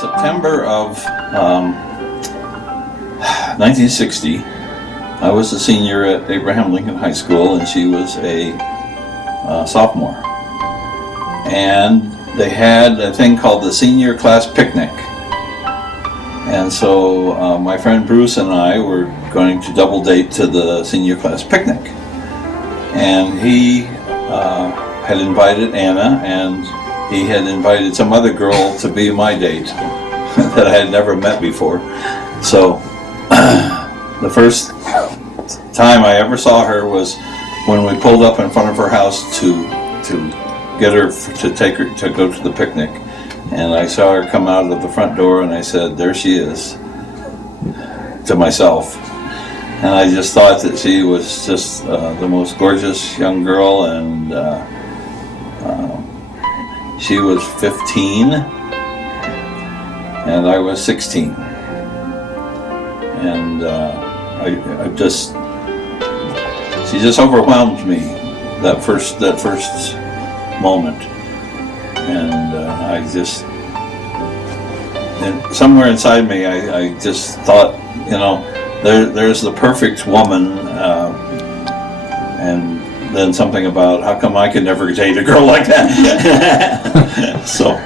September of 1960, I was a senior at Abraham Lincoln High School, and she was a sophomore. And they had a thing called the senior class picnic. And so my friend Bruce and I were going to double date to the senior class picnic. And he had invited Anna, and he had invited some other girl to be my date that I had never met before. So the first time I ever saw her was when we pulled up in front of her house to get her to take her to go to the picnic, and I saw her come out of the front door, and I said, "There she is," to myself. And I just thought that she was just the most gorgeous young girl, and she was 15 and I was 16, and she just overwhelmed me that first moment, and and somewhere inside me I just thought, there's the perfect woman, and then something about how come I could never date a girl like that. So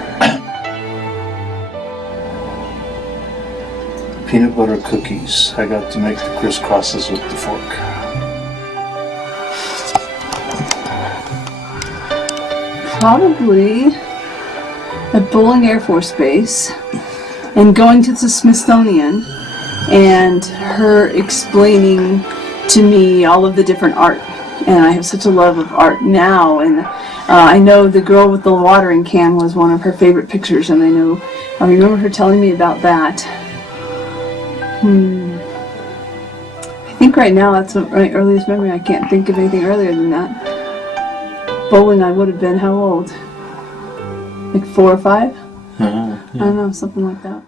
peanut butter cookies. I got to make the crisscrosses with the fork. Probably at Bolling Air Force Base and going to the Smithsonian and her explaining to me all of the different art. And I have such a love of art now, and I know the girl with the watering can was one of her favorite pictures, and I remember her telling me about that. I think right now that's my earliest memory. I can't think of anything earlier than that. Bowling, I would have been how old? Like 4 or 5? Yeah. I don't know, something like that.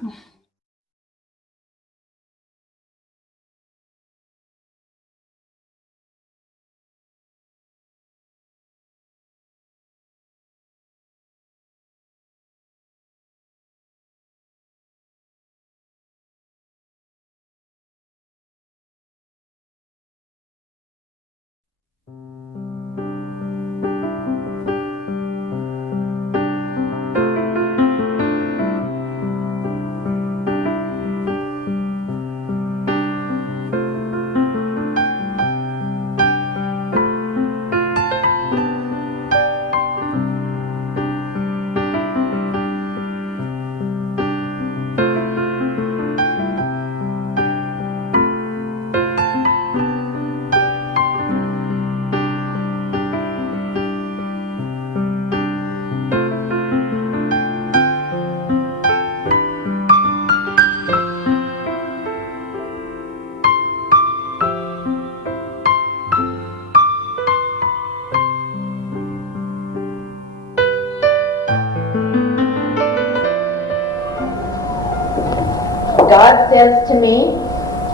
God says to me,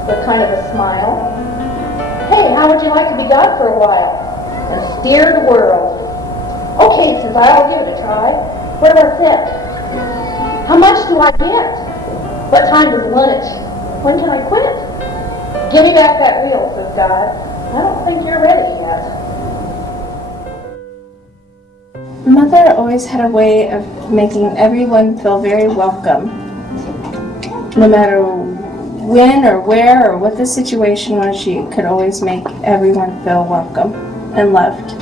with kind of a smile, "Hey, how would you like to be God for a while and steer the world?" "Okay," says I'll give it a try. "What about that? How much do I get? What time does lunch? When can I quit? Give me back that reel," says God. "I don't think you're ready yet." Mother always had a way of making everyone feel very welcome. No matter when or where or what the situation was, she could always make everyone feel welcome and loved.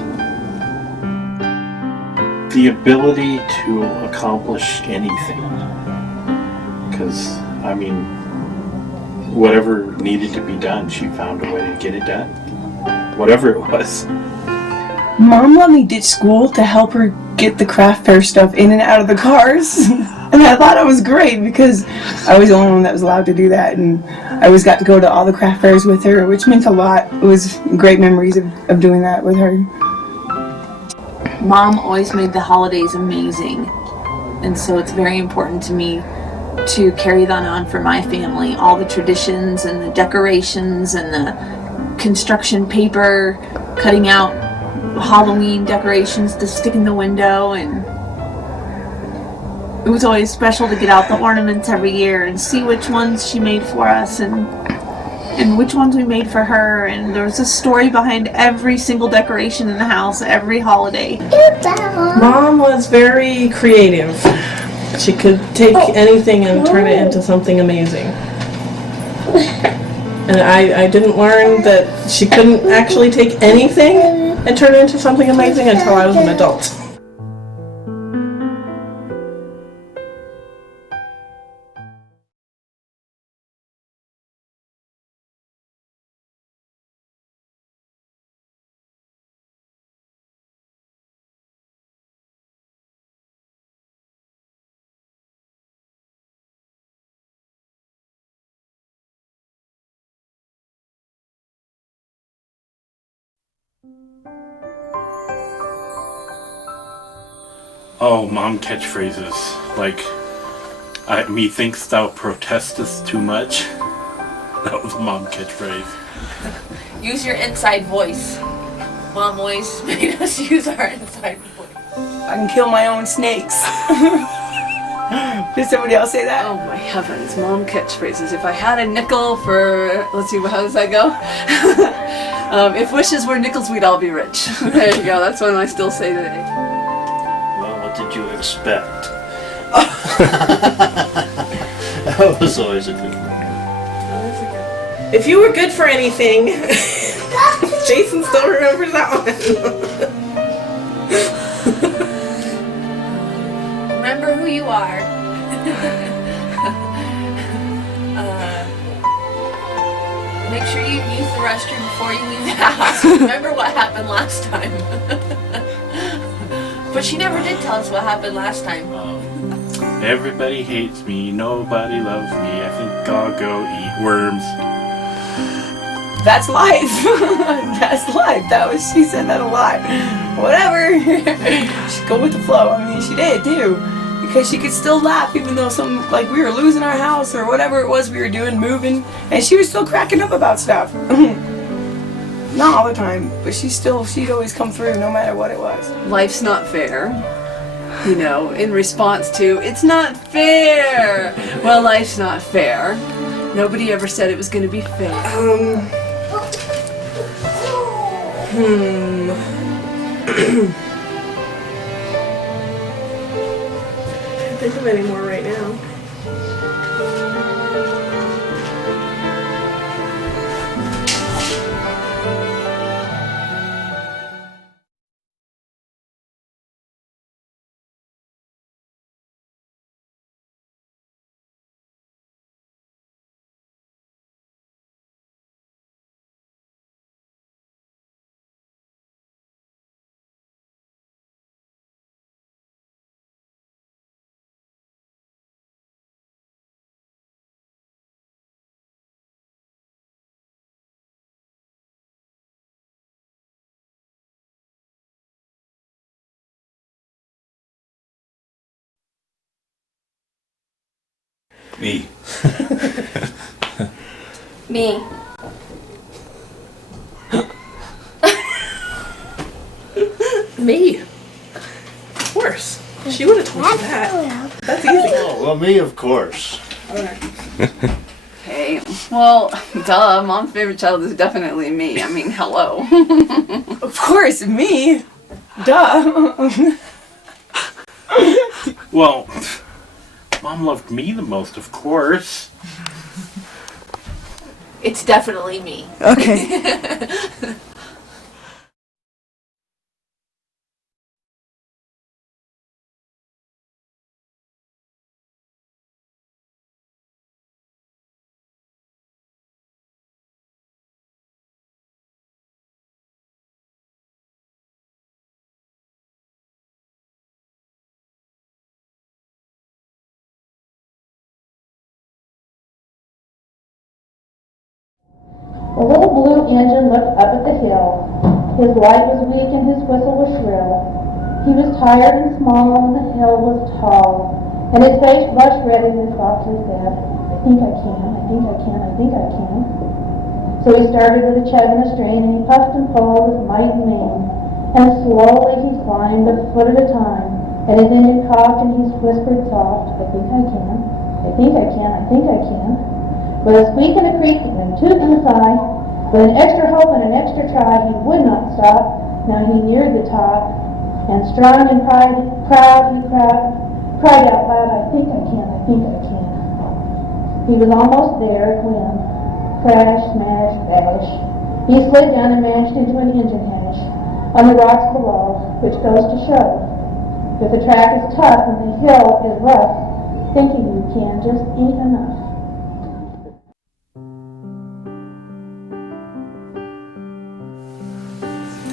The ability to accomplish anything. Because, whatever needed to be done, she found a way to get it done. Whatever it was. Mom let me ditch school to help her get the craft fair stuff in and out of the cars. And I thought it was great because I was the only one that was allowed to do that, and I always got to go to all the craft fairs with her, which meant a lot. It was great memories of doing that with her. Mom always made the holidays amazing, and so it's very important to me to carry that on for my family. All the traditions and the decorations and the construction paper, cutting out Halloween decorations to stick in the window, and it was always special to get out the ornaments every year and see which ones she made for us and which ones we made for her. And there was a story behind every single decoration in the house, every holiday. Mom was very creative. She could take anything and turn it into something amazing. And I didn't learn that she couldn't actually take anything and turn it into something amazing until I was an adult. Oh, mom catchphrases. Like, methinks thou protestest too much. That was a mom catchphrase. Use your inside voice. Mom always made us use our inside voice. I can kill my own snakes. Did somebody else say that? Oh my heavens, mom catchphrases. If I had a nickel for, let's see, how does that go? If wishes were nickels, we'd all be rich. There you go, that's one I still say today. Well, what did you expect? That was always a good one. If you were good for anything, Jason still remembers that one. Remember who you are. Make sure you use the restroom before you leave the house. Remember what happened last time. But she never did tell us what happened last time. Everybody hates me, nobody loves me, I think I'll go eat worms. That's life. That's life. She said that a lot. Whatever. Just go with the flow. I mean, she did too. Because she could still laugh even though like we were losing our house or whatever it was we were doing, moving, and she was still cracking up about stuff. Not all the time, but she'd always come through no matter what it was. Life's not fair. You know, in response to, it's not fair. Well, life's not fair. Nobody ever said it was going to be fair. Can't think of any more right now. Me. Me. Me. Of course. She would have told you that. That's easy. Oh, well, me, of course. Okay, well, duh, mom's favorite child is definitely me. I mean, hello. Of course, me. Duh. Well, mom loved me the most, of course. It's definitely me. Okay. The little blue engine looked up at the hill. His light was weak and his whistle was shrill. He was tired and small and the hill was tall. And his face flushed red as he softly said, I think I can, I think I can, I think I can. So he started with a chug and a strain and he puffed and pulled with might and main. And slowly he climbed a foot at a time And he then coughed and he whispered soft, I think I can, I think I can, I think I can. With a squeak and a creak and a toot and a sigh, with an extra hope and an extra try, he would not stop. Now he neared the top, and strong and proud he cried out loud, I think I can, I think I can. He was almost there when, crash, smash, bash, he slid down and mashed into an engine hatch on the rocks below, which goes to show that the track is tough and the hill is rough. Thinking you can just ain't enough.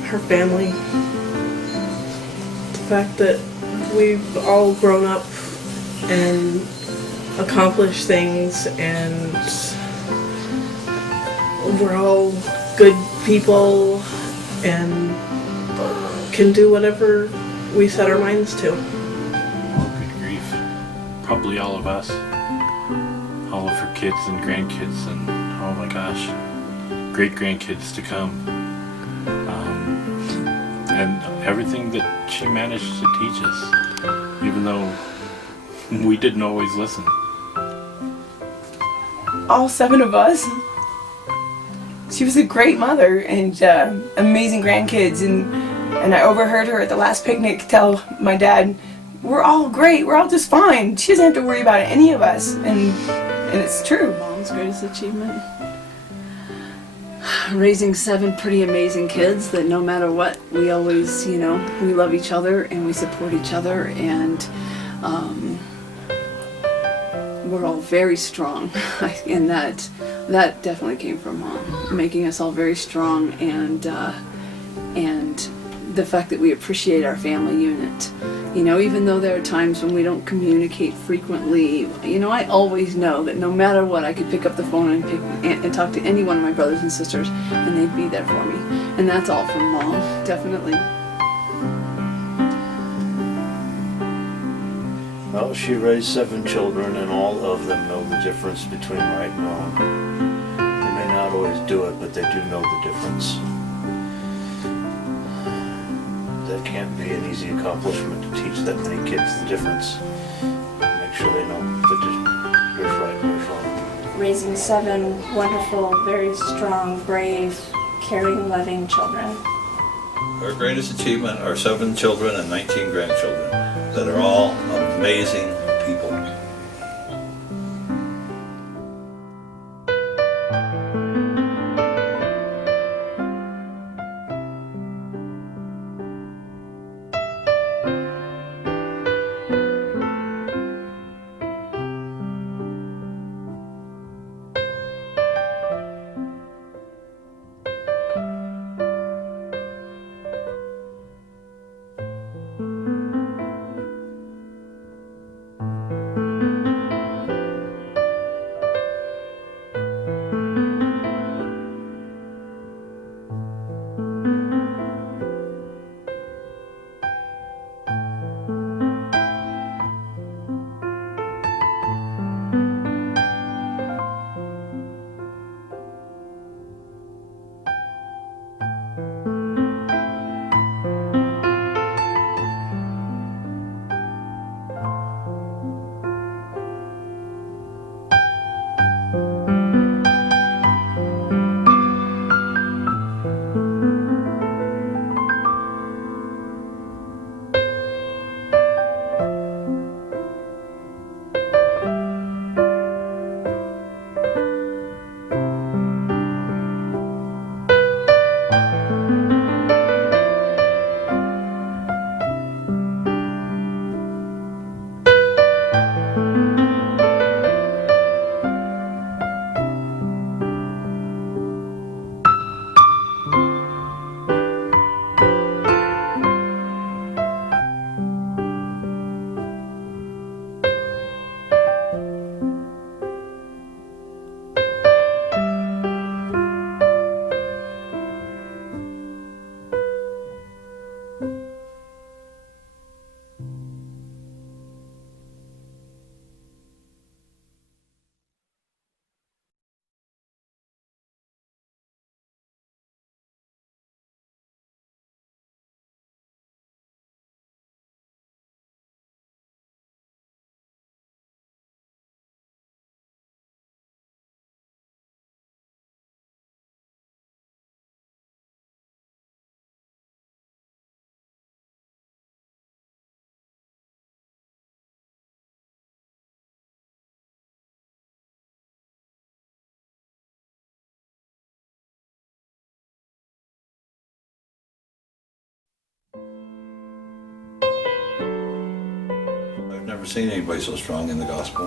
Her family. The fact that we've all grown up and accomplished things, and we're all good people and can do whatever we set our minds to. Oh, good grief. Probably all of us. All of her kids and grandkids and, oh my gosh, great-grandkids to come. And everything that she managed to teach us, even though we didn't always listen. All 7 of us. She was a great mother and amazing grandkids, and I overheard her at the last picnic tell my dad, we're all great, we're all just fine. She doesn't have to worry about any of us, and it's true. Mom's greatest achievement? Raising 7 pretty amazing kids that no matter what, we always, we love each other and we support each other, and we're all very strong. And that definitely came from Mom, making us all very strong, and the fact that we appreciate our family unit. Even though there are times when we don't communicate frequently, I always know that no matter what, I could pick up the phone and talk to any one of my brothers and sisters, and they'd be there for me. And that's all from Mom, definitely. Well, she raised 7 children, and all of them know the difference between right and wrong. They may not always do it, but they do know the difference. That can't be an easy accomplishment to teach that many kids the difference. Make sure they know that there's right and there's wrong. Raising 7 wonderful, very strong, brave, caring, loving children. Our greatest achievement are 7 children and 19 grandchildren that are all amazing people. never seen anybody so strong in the gospel.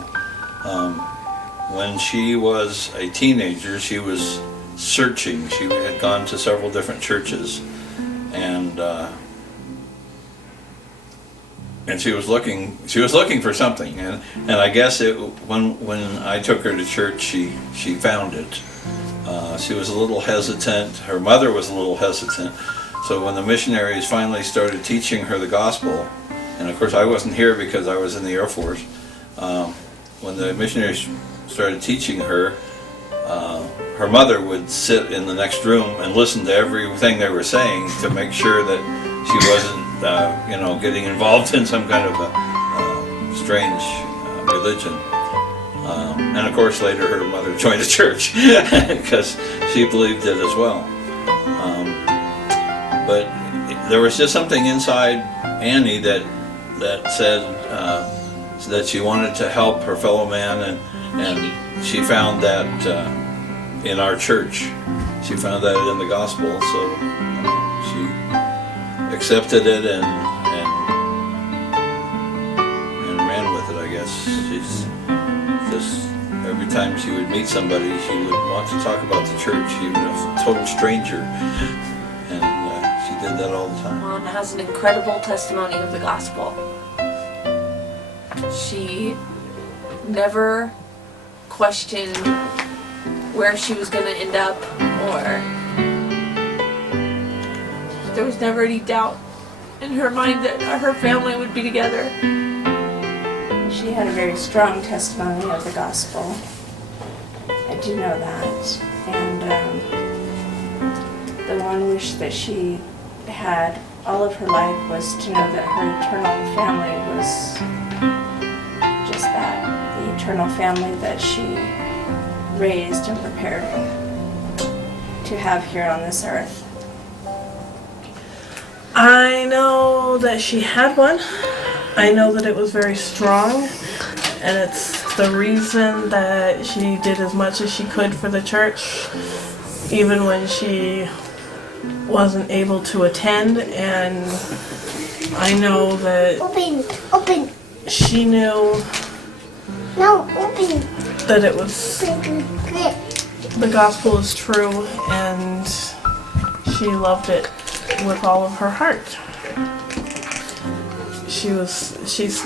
When she was a teenager, she was searching. She had gone to several different churches, and she was looking for something, and I guess when I took her to church, she found it. She was a little hesitant. Her mother was a little hesitant. So when the missionaries finally started teaching her the gospel, and of course I wasn't here because I was in the Air Force, when the missionaries started teaching her, her mother would sit in the next room and listen to everything they were saying to make sure that she wasn't, getting involved in some kind of a strange religion. And of course later her mother joined a church because she believed it as well. But there was just something inside Annie that said that she wanted to help her fellow man, and she found that in our church. She found that in the gospel, so she accepted it and ran with it, I guess. She's just, every time she would meet somebody, she would want to talk about the church, even if a total stranger. And she did that all the time. Mom has an incredible testimony of the gospel. She never questioned where she was going to end up, or there was never any doubt in her mind that her family would be together. She had a very strong testimony of the gospel. I do know that. And the one wish that she had all of her life was to know that her eternal family was just that, the eternal family that she raised and prepared to have here on this earth. I know that she had one. I know that it was very strong, and it's the reason that she did as much as she could for the church, even when she wasn't able to attend. And I know that Open. she knew No, open. that it was, the gospel is true, and she loved it with all of her heart. She's,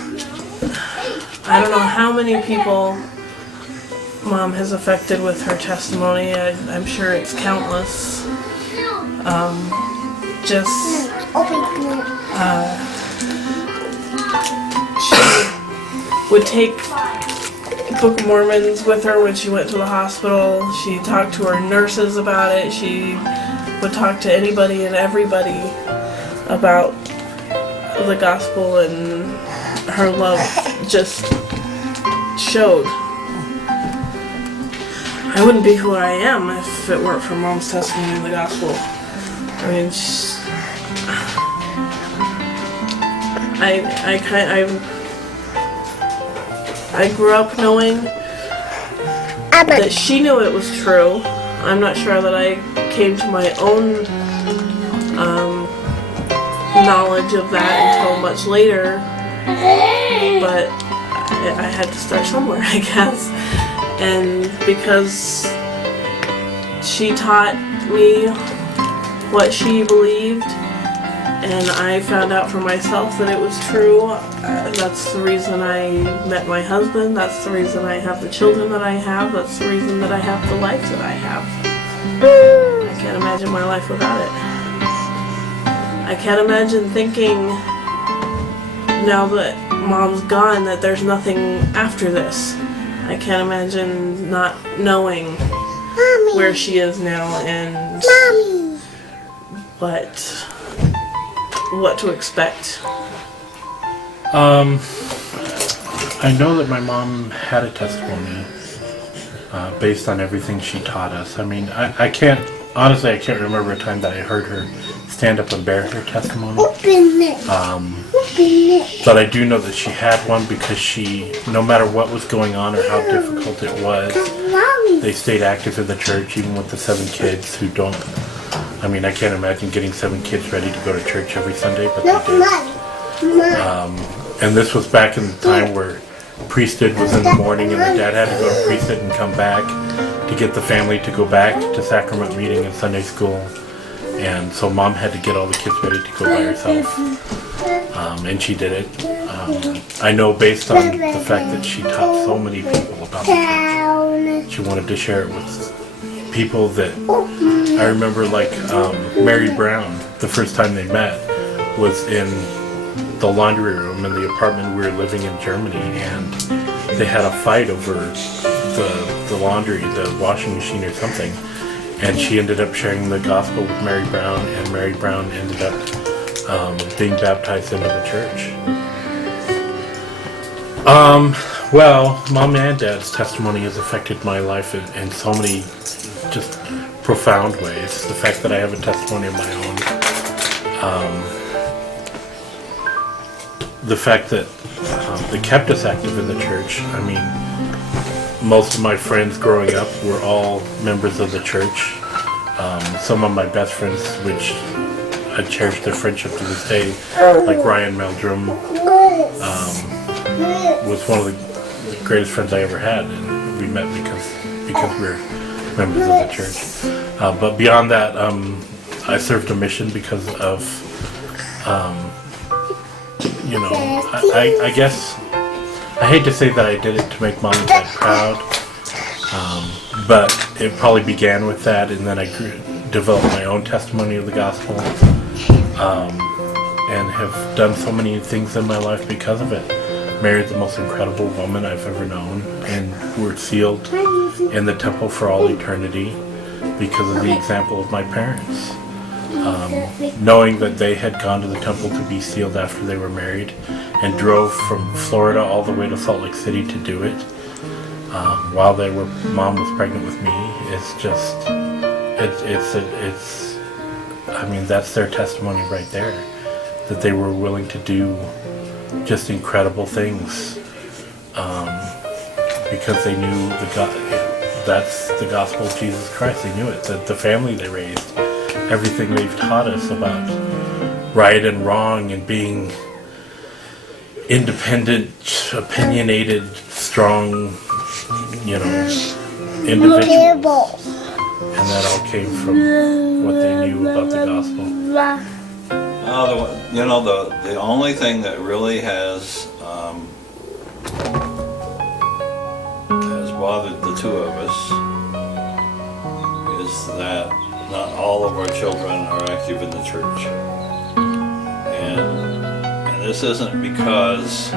I don't know how many people Mom has affected with her testimony. I'm sure it's countless. She would take Book of Mormons with her when she went to the hospital. She talked to her nurses about it. She would talk to anybody and everybody about the gospel, and her love just showed. I wouldn't be who I am if it weren't for Mom's testimony in the gospel. I mean, I grew up knowing that she knew it was true. I'm not sure that I came to my own knowledge of that until much later, but I had to start somewhere, I guess. And because she taught me what she believed, and I found out for myself that it was true, that's the reason I met my husband, that's the reason I have the children that I have, that's the reason that I have the life that I have. I can't imagine my life without it. I can't imagine thinking, now that Mom's gone, that there's nothing after this. I can't imagine not knowing where she is now and what to expect. I know that my mom had a testimony based on everything she taught us. I mean, I can't remember a time that I heard her stand up and bear her testimony. But I do know that she had one because she, no matter what was going on or how difficult it was, they stayed active in the church, even with the 7 kids who don't. I mean, I can't imagine getting 7 kids ready to go to church every Sunday, but they did. And this was back in the time where priesthood was in the morning and the dad had to go to priesthood and come back to get the family to go back to sacrament meeting and Sunday school. And so mom had to get all the kids ready to go by herself. And she did it. I know based on the fact that she taught so many people about the church, she wanted to share it with people that I remember, like Mary Brown, the first time they met was in the laundry room in the apartment we were living in Germany, and they had a fight over the laundry, the washing machine or something, and she ended up sharing the gospel with Mary Brown, and Mary Brown ended up being baptized into the church. Well, Mom and Dad's testimony has affected my life in so many just profound ways. The fact that I have a testimony of my own. The fact that they kept us active in the church. I mean, most of my friends growing up were all members of the church. Some of my best friends, which I cherish their friendship to this day, like Ryan Meldrum, was one of the greatest friends I ever had, and we met because we're members of the church. But beyond that, I served a mission because of, I guess, I hate to say that I did it to make Mom and Dad proud, but it probably began with that, and then I developed my own testimony of the gospel, and have done so many things in my life because of it. Married the most incredible woman I've ever known, and we're sealed in the temple for all eternity because of the example of my parents. Knowing that they had gone to the temple to be sealed after they were married and drove from Florida all the way to Salt Lake City to do it while Mom was pregnant with me, it's just, I mean, that's their testimony right there, that they were willing to do just incredible things because they knew that's the gospel of Jesus Christ. They knew it, that the family they raised, everything they've taught us about right and wrong and being independent, opinionated, strong, individuals. And that all came from what they knew about the gospel. The only thing that really has bothered the two of us is that not all of our children are active in the church, and this isn't because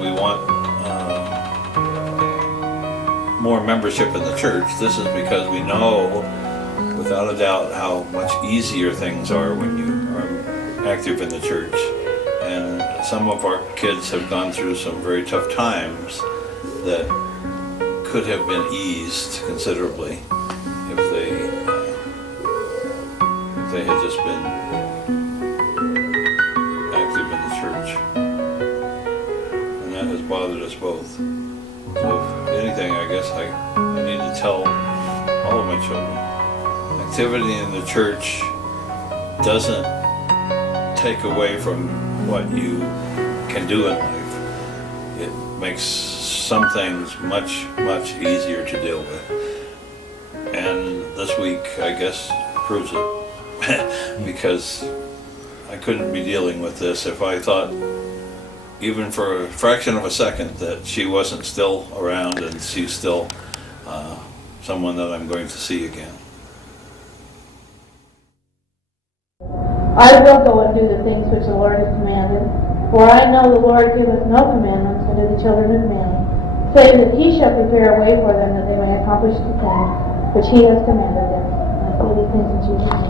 we want more membership in the church. This is because we know without a doubt how much easier things are when you are active in the church. And some of our kids have gone through some very tough times that could have been eased considerably if they had just been active in the church. And that has bothered us both. So if anything, I guess I need to tell all of my children, activity in the church doesn't take away from what you can do in life. It makes some things much, much easier to deal with. And this week, I guess, proves it. Because I couldn't be dealing with this if I thought, even for a fraction of a second, that she wasn't still around and she's still someone that I'm going to see again. I will go and do the things which the Lord has commanded. For I know the Lord giveth no commandments unto the children of men, save that he shall prepare a way for them that they may accomplish the thing which he has commanded them. And I say these things in Jesus' name.